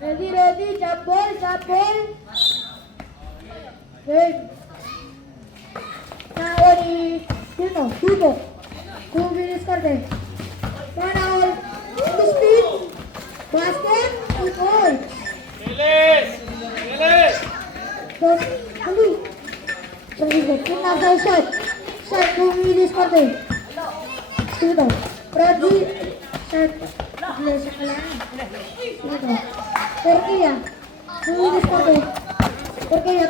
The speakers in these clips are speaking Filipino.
Ready, ready. Jump ball, jump ball. Game. Now, Hugo. 2 minutes कर दे. Foul. Into speed. Basket. 2 points. Dos. Ali. Shot. 2 minutes कर दे. Sudo. Ready. Shot. Sa kalaan. Sudo. Turkiya. 2 minutes कर दे. Turkiya.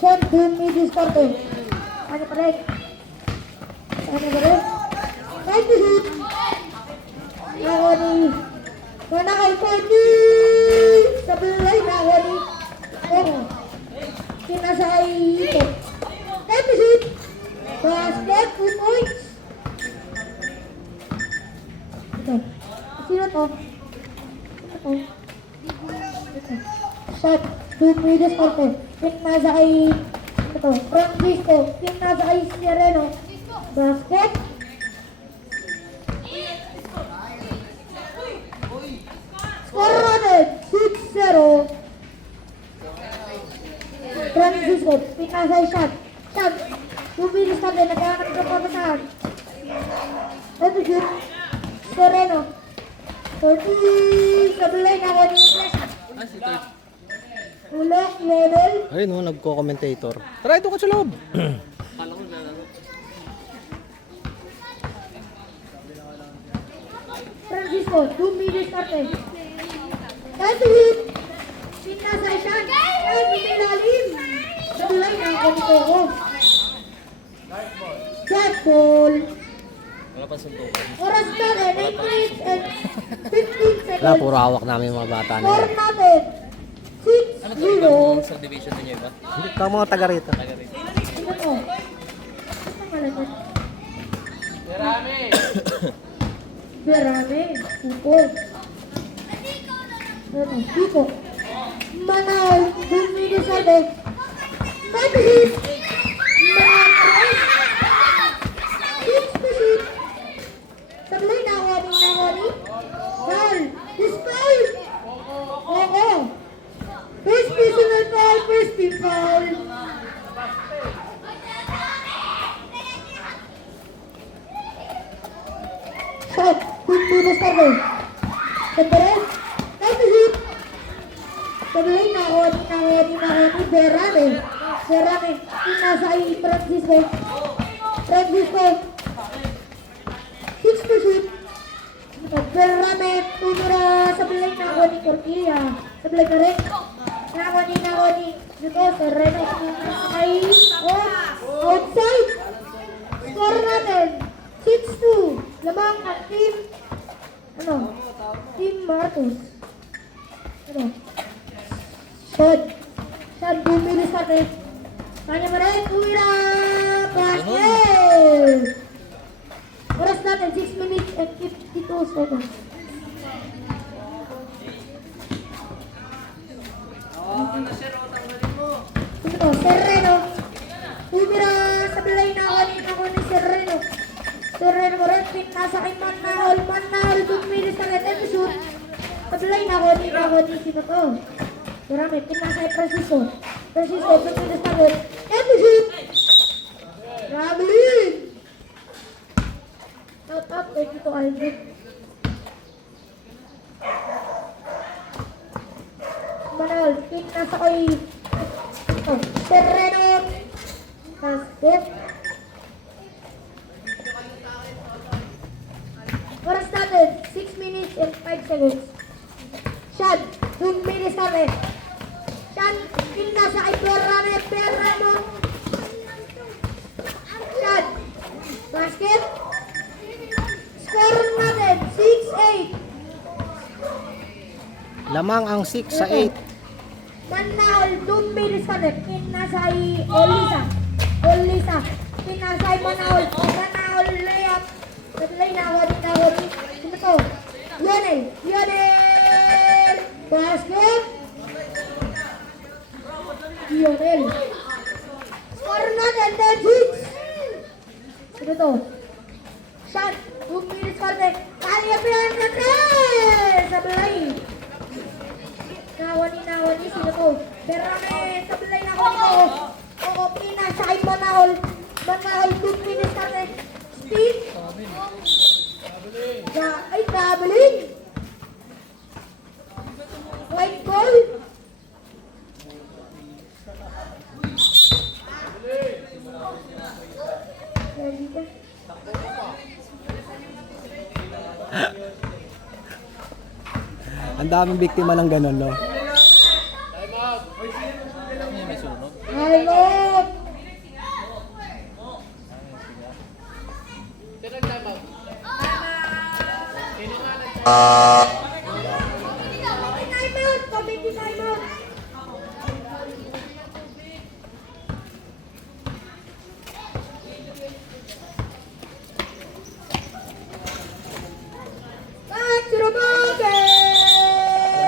Shot. 2 minutes कर दे. Ano pa rin? Ano ba rin? Time to shoot! Ako ni... Manakal ko ni... Sa bulay na ako ni... Sinasay ito. Time to shoot! Basket, 2 points! Ito. Sino to? Ito. Shot. 2 minutes korte. Sinasay... Ito, Francisco, yung nasa kay Sereno. Basket. Score natin, 6-0. Francisco, pinasay shot. Shot. 2 minutes natin, nagkahanap sa pamasahan. Ito shoot. Sereno. 30. Sablay na ako ni Flash. Ulok, level. Ayun o, nagko-commentator. Tara, ito ka sa loob. Francisco, 2 minutes natin. Time to hit. Pinasa siya. Ay, pinilalim. Sabulay na ako nito ko. Shot ball. Wala pa suntukan. Oras natin, 8 minutes and 15 seconds. Wala, puro hawak namin yung mga bata na Score yan. natin. Ano to, 6-0. ibang subdivision ninyo ba? Hindi ka mga taga rito. Taga rin. Ano to? Ano malagot? Berame. Pupol. Ano? Pico. Manal. 2 minutes natin. Time to hit. Manal. 6 to shoot. Sablay na ako. Foul. Disfoul. Oo. First personal foul. First team foul. Shot. 2 minutes natin. Sandere. Time to hit. Sablay na ako. Berame. Nasa ay Francisco. 6 to shoot. Berame. Tumira. Sablay na ako ni Turkiya. Sablay na rin. Nako ni. Dito, Sereno. Ay. Outside. Score natin. 6-2. Lamang ang team. Team Marcos. Shot. 2 minutes natin. Kanya mo rin. Tumira. Basket. Oras natin. 6 minutes and 52 seconds. Sereno. Tumira. Sablay na ako ni Sereno. Sereno mo rin. Nasa kay Manahol. 2 minutes natin. Time to shoot. Sablay na ako ni sino to. Marami, pinasa kay Francisco. 2 minutes natin. Time to shoot. Traveling. Shout out kay Tito Alvin. Manahol. Pinasa kay Sereno. Basket. Oras natin, 6 minutes and 5 seconds. Shot, 2 minutes natin. Shot, pinasa kay Berame. Shot, basket. Score natin, 6-8. Lamang ang 6 sa 8. Manahol, 2 minutes natin. Pinasa kay Olisa. Pinasa kay Manahol. Layup. Sablay na ako. Sino to? Lionel. Basket. Lionel. Score natin, 10-6. Sino to? Shot. 2 minutes natin. Kaya pinasa natin. Sablay. Ang daming biktima ng ganun, no? Ano yung may sunog? Hello! Time out! Committee time out! Cut to the ball!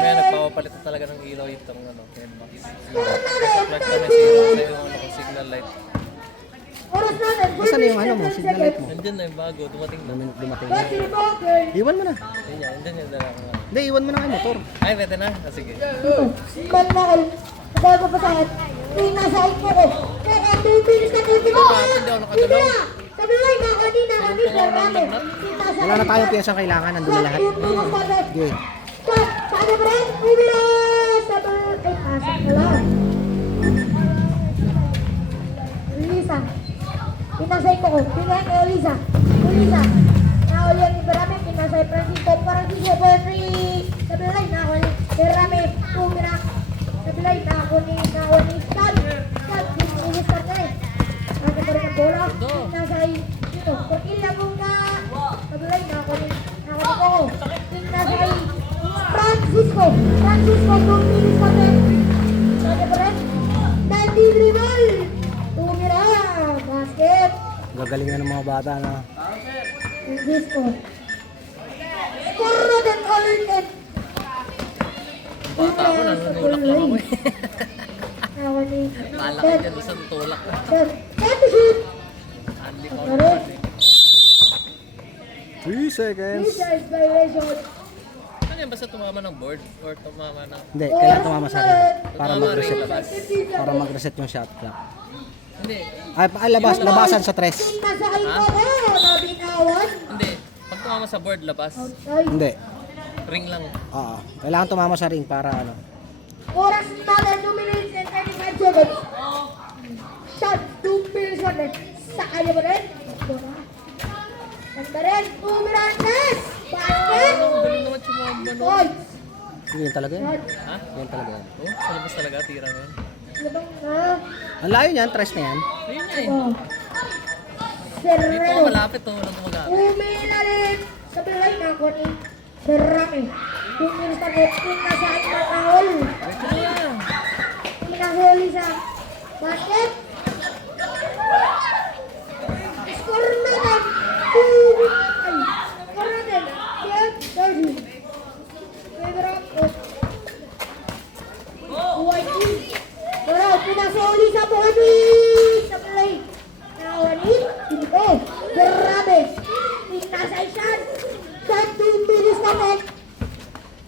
May nagpapapalit na talaga ng ilaw itong ano, Kenmax. Flag kami sa yung ano, signal light. Oras natin, Saan yung ano mo, signal light mo? Nandiyan na yung bago, dumating na. Dumating Cut na. to the ball, girl! Iwan mo na. Ayun yan, nandiyan yung dala ko. Hindi, iwan mo na ang motor. Ay, pwede na? Ah, sige. Ito, Manakal, bago pa sa akin, nasa ito ko. Kaya tubilis ka tubilis ko. Hindi ako nakagalaw. Sabi mo, ikaw kanina, kami sa namin. Wala na tayong piyesang kailangan, nandun na lahat. Sige. Cut! Paano ba rin? Tubilis! Sabi mo, ay, pasok na lang. Lisa. Pinasay ko ko. Pinahin ko, Lisa. Lisa. Nakuli ang Ibarame. Pinasay Francisco. Francisco, Berry. Sabi mo, nakuli. Ibarame. Tumira. Sabi mo, nakuli. Nakuli. Cut! Cut! Inis ka na eh. Nakita ko rin ang bola. Pinasay. Dito. Porkilla mong na. Sabi mo, nakuli. Nakuli ko. Pinasay. Francisco. Francisco. Tumilis ka na. Sabi mo rin. Nandi Rival. Tumira. Basket. Gagalingan ng mga bata na. Francisco. Score din ulit. Bata ako, nanunulak lang ako eh. Nakuli. Malaki dyan doon sa tulak. Cut shoot. Anli ko. Correct. 3 seconds. Research violation. Ano yan, basta tumama ng board? Or tumama ng... Hindi, kailangan tumama sa akin. Para Tumama rin mag-reset. labas? Para mag-reset yung shot clock. Hindi. Ay, labasan sa tres. Nasakay ko ko. Nabinawan. Hindi. Pag tumama sa board, labas. Outside. Hindi. Ring lang. Oo. Kailangan tumama sa ring para ano. Oras natin 2 minutes and 35 seconds. Shot. 2 minutes natin. Sakay mo rin. Ganda rin. 2 minutes. Basket. Ang galing naman sumamba no. Points. Yan talaga yan. Shot. Ha? Yan talaga yan. Oh, sa labas talaga, tira mo yan. Labang na. Ang layo niyan, tres na yan. Ayun na eh. Oh. Dito Serrero. ako malapit to, walang tumagamit. Uminalit sa bilay na ako ni Berrame. Kung minsan ko, kung nasa akin na kahol. Pinahuli sa basket. Score natin. Score natin. Yes, 30. Favorite of Whitey. Pero pinasuli sa Bobby. Sa bilay. Nakawani. Dito. Berrame. Pinasay siya. Sa 2 minutes natin.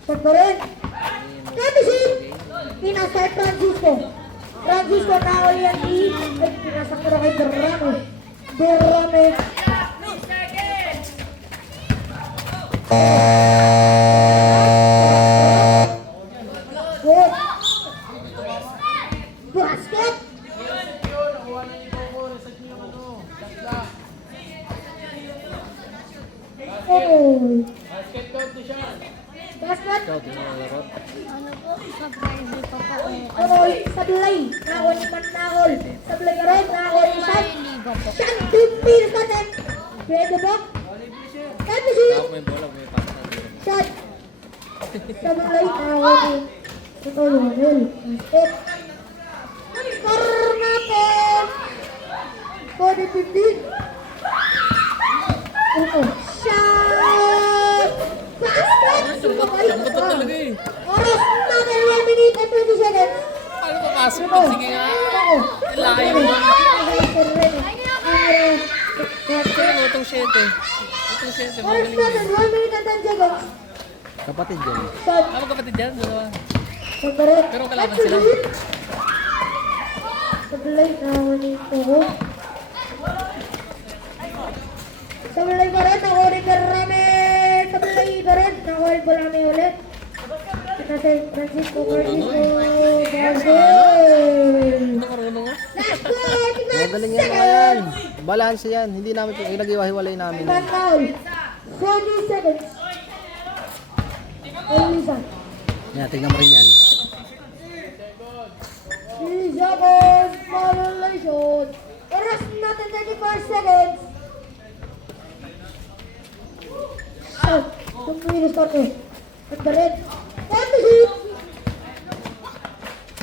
Score rin. Kapisin. Pinasay Francisco. Francisco nakawali ang lead. Ay, pinasay ko na kay Berrame. Berrame. Good. Basket. Oh. Basket. Ikaw, di mo nalaro. Ano po, sa private pa po. Oy, sablay. Nakawal ni Manahol. Sablay ka rin. Nakawal ni Shad. Liga po. Shad, 2 minutes natin. Pwede ba? Kapisin. Ako may bola, may pass na rin. Shot! Sablay, nakawal ni Manahol. Basket. Score natin. 40-15. Shot! Basket! Sambot na talaga eh. Oras natin 1 minute and 20 seconds. Paano papasok na? Sige nga. Layo mo. Ito itong 7. Itong 7, Oras magaling natin din. 1 minute and 10 seconds. Kapatid yan. Shot! Ah, magkapatid dyan, dalawa. Sablay. Pero kalaban sila. Sablay, nakawal ni Toho. Sablay ka rin, nakawal ni Berrame. Sablay ka rin, nakawal Berrame ulit. Kasi Francisco Basket! Ito marunong nga. Last play, Magaling yan mga yan. Balance yan. Hindi namin ito. Nag-iwahiwalay namin yan. One foul. 20 seconds. Elisa. Yan, tignan mo rin yan. 3 seconds, violation. Oras natin 35 seconds. Shot. 2 minutes pa ito. At the red. Time to shoot.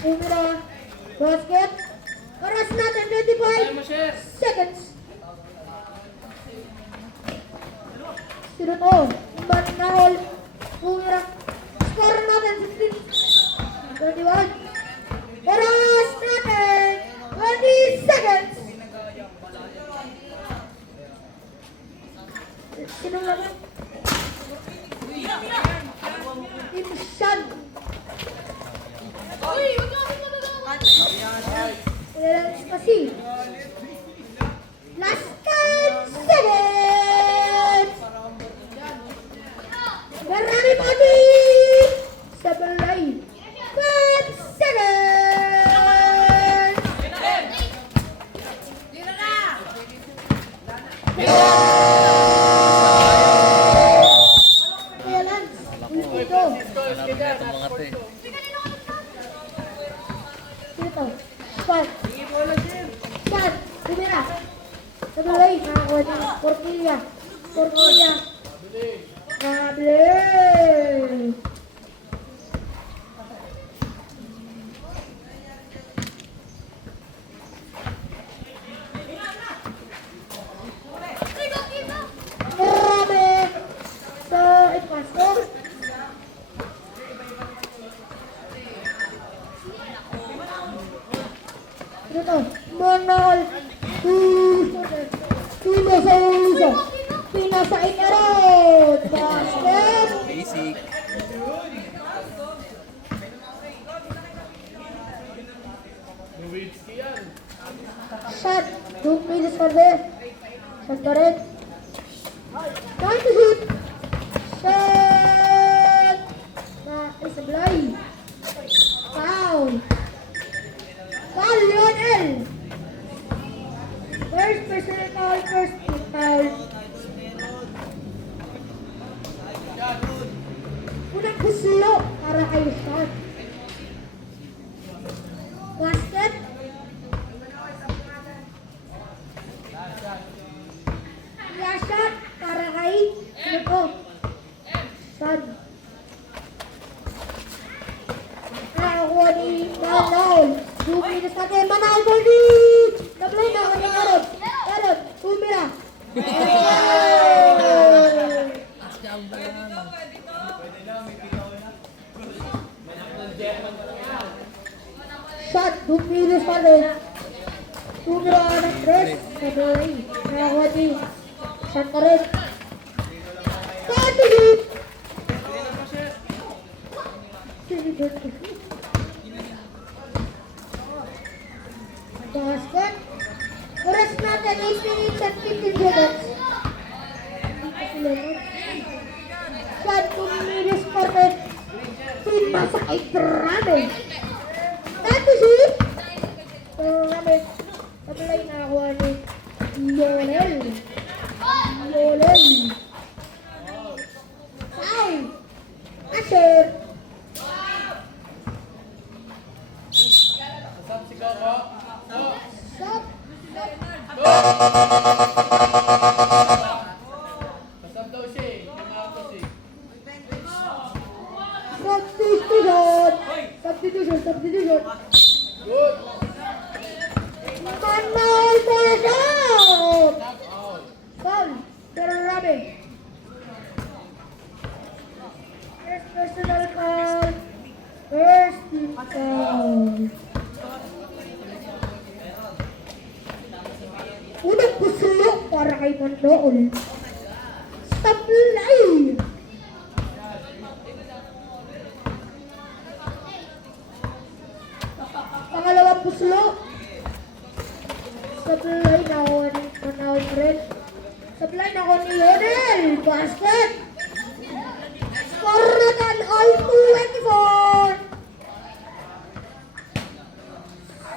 Umira. Basket. Oras natin 25 seconds. Sino to? Manahol. Umira. Score natin 16. 21. Oras natin 20 seconds. Sino naman? Team Shan. Relax kasi. Last 10 seconds. Marami pa din. Sa balay. 5 seconds. Kaya Lance, dito. Kailangan na itong mga te. Dito. Squad. Squad. Tumira. Sa balay. Nakakuha din. Porquilla. Porquilla. Grabe. Grabe. Sa ipasok. Dito. Manal. Pina sa ulo. Pina sa inarot. Basket. Basic. Shot. 2 minutes for this. Shot pa rin. Time to shoot. Shot. Na-isablay. Foul. Foul, Lionel. First personal foul, first team foul. Unang kuslo para kay shot. Basket. Last shot para kay Luto. Shot. Nakakuha ni Manal. 2 minutes natin. Manal for the double na ako ni Karot. Karot, tumira. Shot, 2 minutes pa rin. Tumira ng press. Sabay. Nakakuha ni shot ka rin. Time to shoot. Basket. Oras natin 8 minutes and 15 seconds. Shot 2 minutes pa rin. Pinasa kay Grabe. Time to shoot. Grabe. Sabay nakakuha ni Lionel. Lionel. Foul. Asher. Stop. Substitution. Substitution. Manal for a shot. Foul. Pero Rabe. First personal foul. First team foul. Unang pusulo para kay Mandool. Sablay! Pangalawang pusulo. Sablay na ako ni Mandool rin. Sablay na ako ni Lionel. Basket! Score na tan all 24!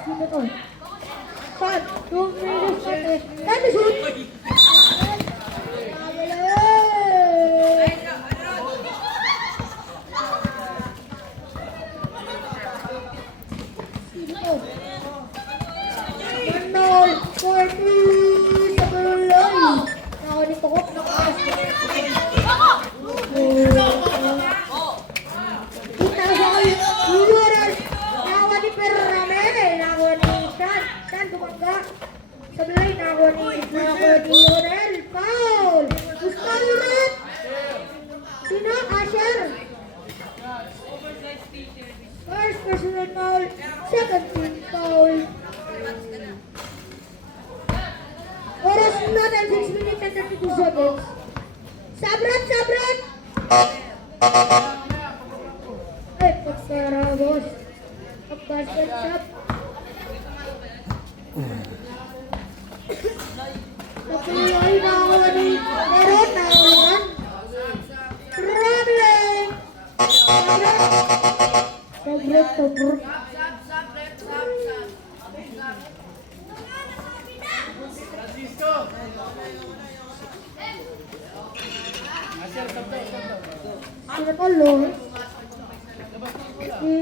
Sino to? Shot! 2 minutes natin. Time to shoot! Sablay, nakakuha ni Lionel. Foul! Gusto ulit! Sino? Asher? First personal foul. Second team foul. Oras na ng 6 minutes and 32 seconds. Sabrat! Sabrat! Ay, pagkara, boss. Pag-basket shot. Patuloy na ako ni Meron na ulan. Traveling! Sabrat. Sino ko, Lord? Si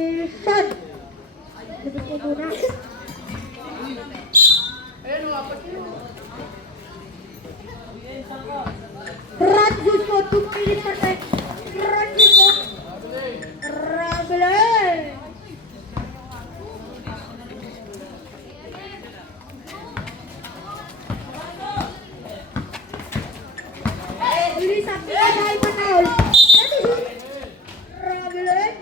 Sean. Labas mo muna. Francisco, 2 minutes per time. Francisco. Traveling! Bilis ang pinagay mo na ulit. Traveling!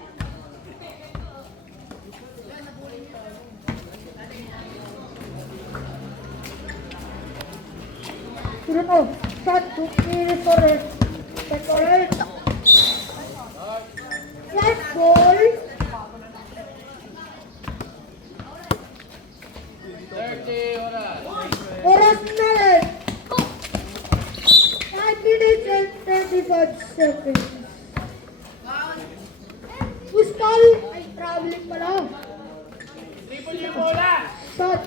Sino to? Shot, 2 minutes for it. Check ulit. Flat ball. 30 oras. Oras na rin. 5 minutes and 35 seconds. Puspal! Ay, traveling pala. Shot.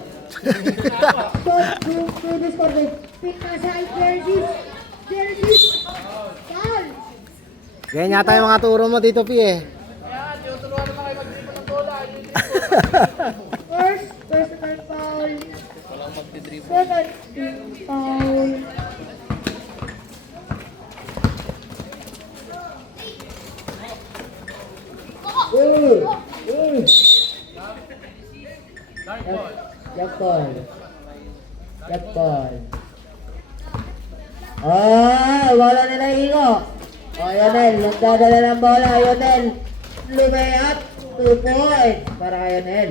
Shot, to this corner. Pick na sa Jerseys. Jerseys. Foul. Ganyan yata yung mga turo mo, Tito P eh. First personal foul. Walang magti-dribble. Second team foul. Jack ball. Jack ball. Ah, wala nila Ingo. O, Yonel, nagdadala ng bola. Yonel, lumayat. 2 points para kay Yonel.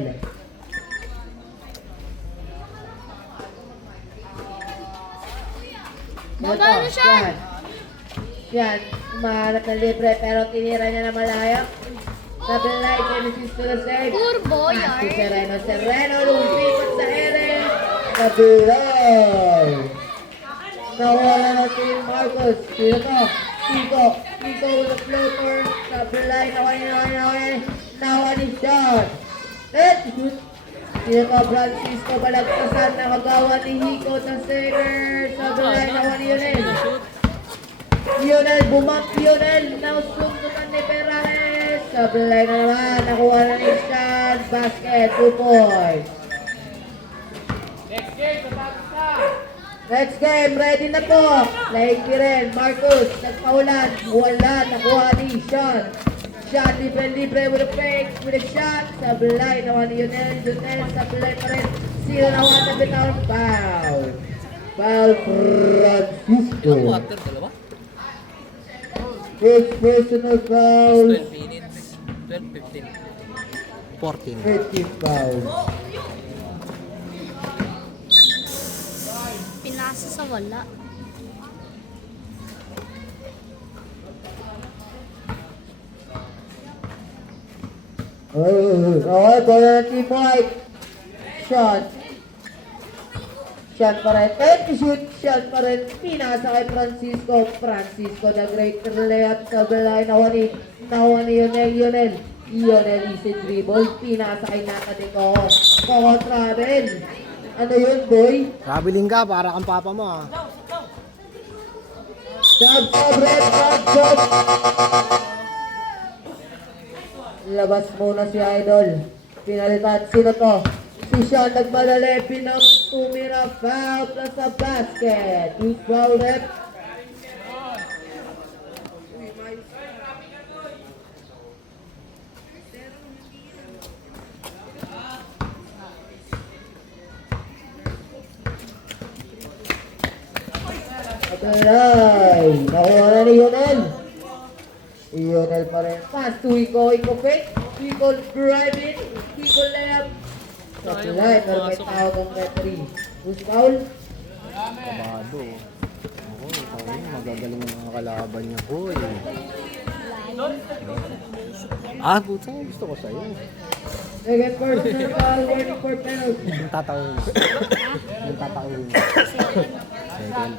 Magano siya? Yan, umahanap ng libre pero tinira niya na malayo. Sabi nila, i-genesis to the save. Turbo Si yard. Sereno, lumipikot sa ere. Kabilay. Nawala na si Marcos. Sino to? Kiko with the floater. Kabilay, nawa ni shot. Shoot. Sino to? Francisco balagpasan. Nakagawa ni Hiko ng Sager. Kabilay, nawa ni Lionel. Lionel, bumap Lionel. Nausundutan ni Perales. Sablay na naman. Nakuha na ni Sean. Basket, 2 points. Next game, ready na po. Laiki rin. Marcus, nagpaulan. Wala, nakuha ni Sean. Sean, libre with a fake, with a shot. Sablay naman ni Lionel. Sablay pa rin. Sino nakuha na bitaw? Foul. Foul, Francisco. Water, dalawa? First personal foul. 12 minutes. 12, 15. 14. 13 foul. Pinasa sa wala. Okay, bola ng Team White. Shot. Shot pa rin. And shoot. Shot pa rin. Pinasa kay Francisco. Francisco, the great layup sa belay. Nawa ni Lionel. Lionel easy dribble. Pinasa kay Naka de Coco. Coco travel. Ano yun, boy? Traveling ka, para kang papa mo ah. Shot, red, shot. Labas muna si Idol. Pinalitan. Sino to? Si Sean nagmadali. Tumira foul plus sa basket. Who's foul rep? Sablay. Nakuha na ni Yonel. Yonel pa rin. Pass to Iko. Iko fake. Iko drive in. Iko layup. Sablay. Pero may tawag ang referee. Who's foul? Kabado. Ako, ikaw yun. Magagaling yung mga kalaban niya, boy. Puta, gusto ko sa'yo. Second personal foul. Warning for penalty. Yung tatawin. Yung tatawin. Second.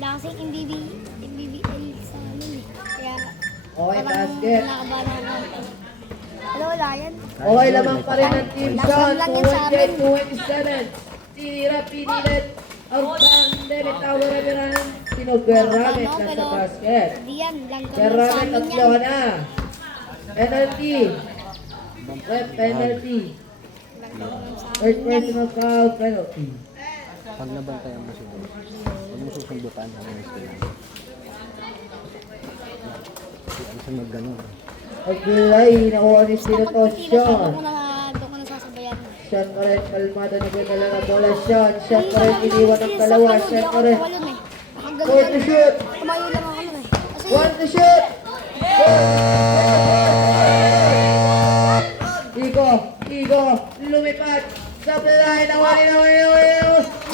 Wala kasing MBBL sa amin eh. Kaya Okay, basket. nakabala ako ng wala yan. Okay, lamang pa rin ang team shot. Lang yan sa amin. 28-27. Tira, pinilit. Out bang David Tower Amirano. Sino Berramet na sa basket. Hindi yan. Lang kami sa Berramet amin tatlo yan. na. Penalty. Ref penalty. Third personal foul penalty. Pag nabantayan mo sila, huwag mo susundutan hanggang sa sila. Kasi mag-ganon. Aglay, nakuha ni Sino to. Sean. Doon ko nasasabayan. Sean pa rin, kalmado na gano'n lang ang bola. Sean pa rin, iniwan ng dalawa. Sean pa rin. Four to shoot. Tumayo lang ako nun eh. Kasi One to shoot. Igo, lumipad. Sablay, nawali.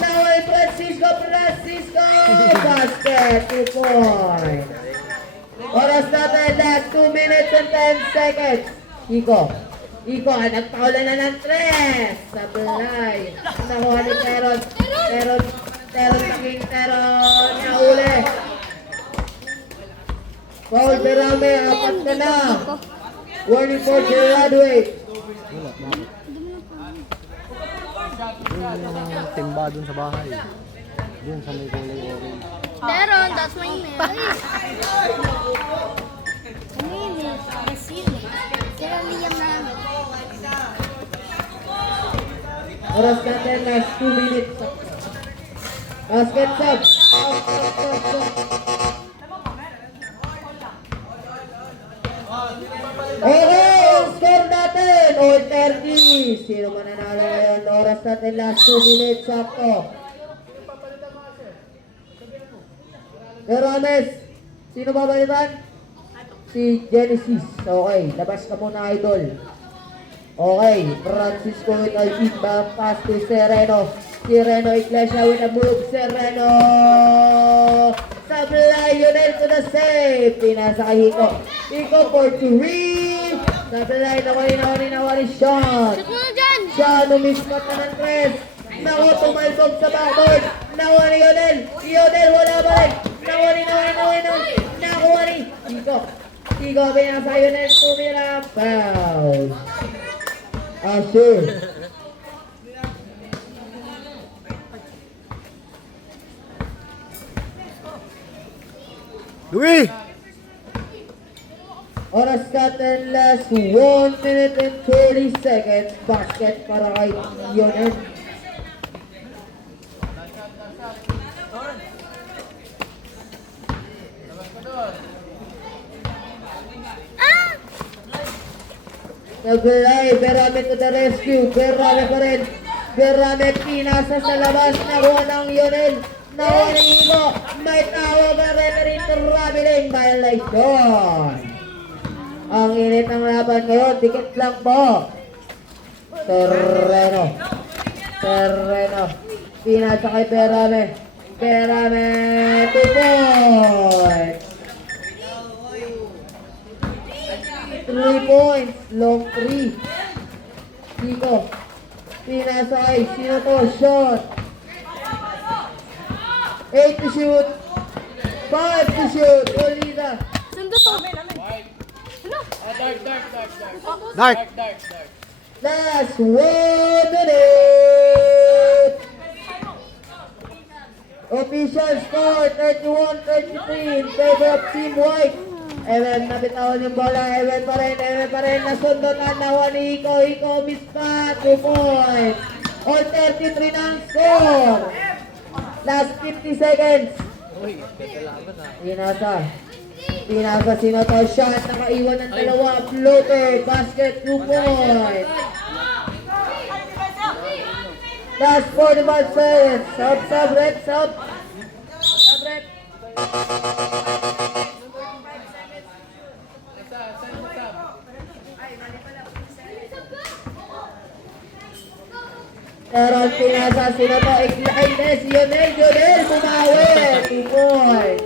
Nawali Francisco. Basket, 2 points. Oras natin, last 2 minutes and 10 seconds. Igo, nagpaula na ng 3. Sablay. Nakuha ni Teron. Nahuli. Paul Berame, apat ka na. Warning for Gerardway. Wala, bakit? Yung mga timba dun sa bahay. Dun sa may kulay orange. Teron, that's my name. Ano yun eh? Brazil eh. Kaya Liam namin. Oras natin, last 2 minutes. Basket sub. Okay, ang score natin. All 30. Sino mananalo ngayon? Oras natin, last 2 minutes. Sakto. Rames, sino babalitan? Si Genesis. Okay, labas ka muna, idol. Okay, Francisco with a feedback pass to Sereno. Sereno Iglesia with a move. Sereno. Sablay, Yonel to the save. Pinasa kay Hiko for 3. Sablay, nawali shot. Shoot mo na dyan! Siya, numispat na ng 3. Nako, tumalbog sa backboard. Nakuha ni Yonel. Wala ba rin? Nakuha ni Hiko, pinasa Yonel. Tumira. Foul. Asher. Louis! Oras natin last 1 minute and 30 seconds. Basket para kay Yonel. Naglay, Berame to the rescue. Berame pa rin. Berame pinasa sa labas. Nakuha ng Yonel. Nakuha ng Igo. May tawag na referee traveling violation. Ang init ng laban ngayon. Dikit lang po. Sereno. Pinasa kay Berame. 2 points. 3 points. Long 3. Dito. Pinasa kay sino to? Shot. 8 to shoot. 5 to shoot. Olida. Sundo to. Dark! Last 1 minute. Official score 31-33 in favor of Team White. Ewan, nabitawan yung bola. Ewan pa rin. Nasundotan na ni Hiko. Miss pa. 2 points. All 33 na ang score. Last 50 seconds. Pinasa sino to? Shot. Nakaiwan ng dalawa. Floater. Basket. 2 points. Last 45 seconds. Sub, rep, sub. Sub, rep. Pero ang pinasa sila to, Ignates, Yonel, bumawi. 2 points.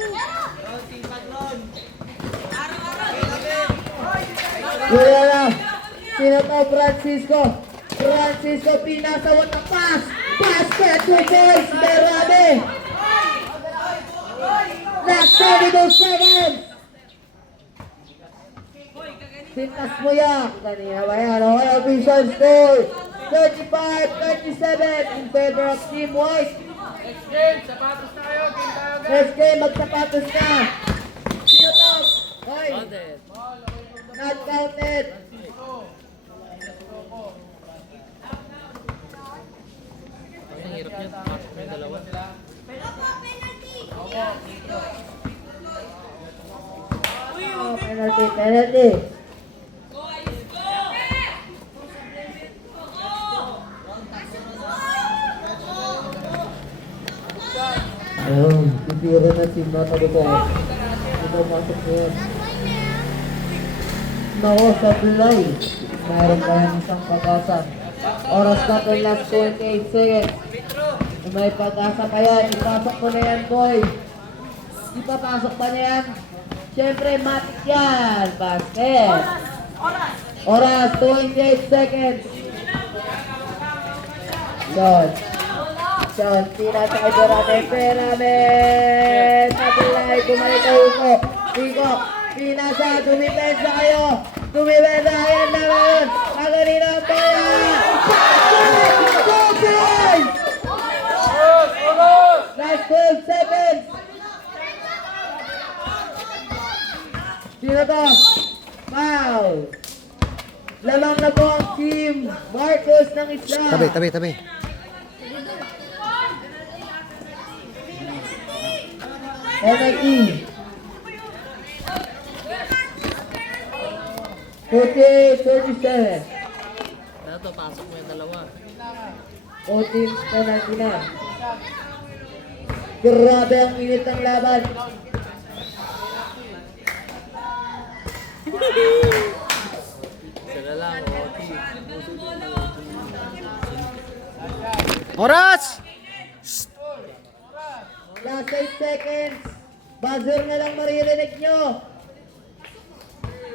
Wala na. Sino to, Francisco, pinasa, what the pass. Basket, 2 points, Merame. Last 32 seconds. Sintas mo yan. Kanina ba yan? Okay, official score. 35-37 in favor of Team White. Next game, magsapatos na. Sino to? Hoy. Not counted. Ang hirap niya, pasok mo yung dalawa. Oh, penalty. Ayun, titira na si Mata dito. Ito masok na yan. Nako, sa Pilay. Mayroon pa yan isang pag-asa. Oras na to, last 28 seconds. Kung may pag-asa pa yan, ipasok mo na yan, boy. Ipapasok pa na yan. Siyempre, matik yan. Basket. Oras, 28 seconds. Sean, pinasakay ko natin. Pyramid! Tapilay, bumalik ang Hugo. Hugo, pinasa, dumipensa kayo. Dumipensa, ayan na ngayon. Kaganina ang bayan. Basket! Last 12 seconds. Sino to? Foul. Lamang na po ang team Marcos ng isa. Tabi. Penalty. 37. Ano to, pasok mo yung dalawa. 14 penalty na. Grabe ang init ng laban. Sila lang, OT. Oras! Last 8 seconds. Buzzer na lang maririnig nyo.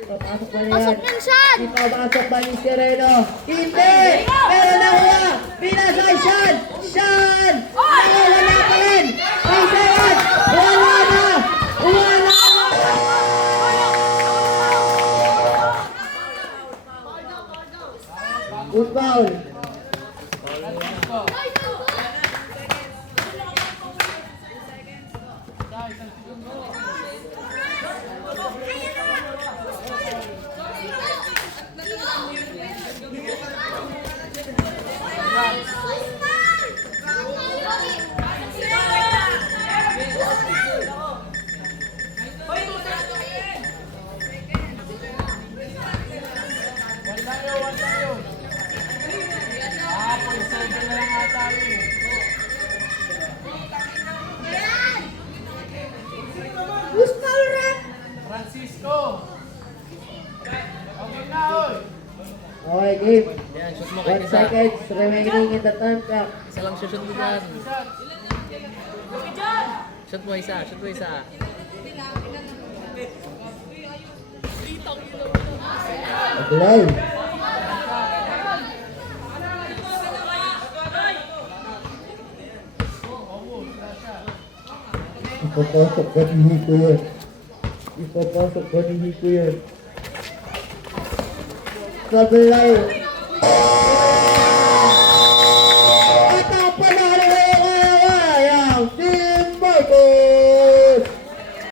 Papasok ba niyan? Pasok ng shot! Di papasok ba ni Sereno? Hindi! Pero nakuha! Pinasay Sean! Sean! Wala pa rin! May second! Wala na! Good foul. Okay, game. Yan, shoot mo kay 1 isa. seconds remaining in the time clock. Isa lang shoot mo dyan. Shoot mo isa. Aglay. Ipapasok ba ni Hiko yan? Sablay.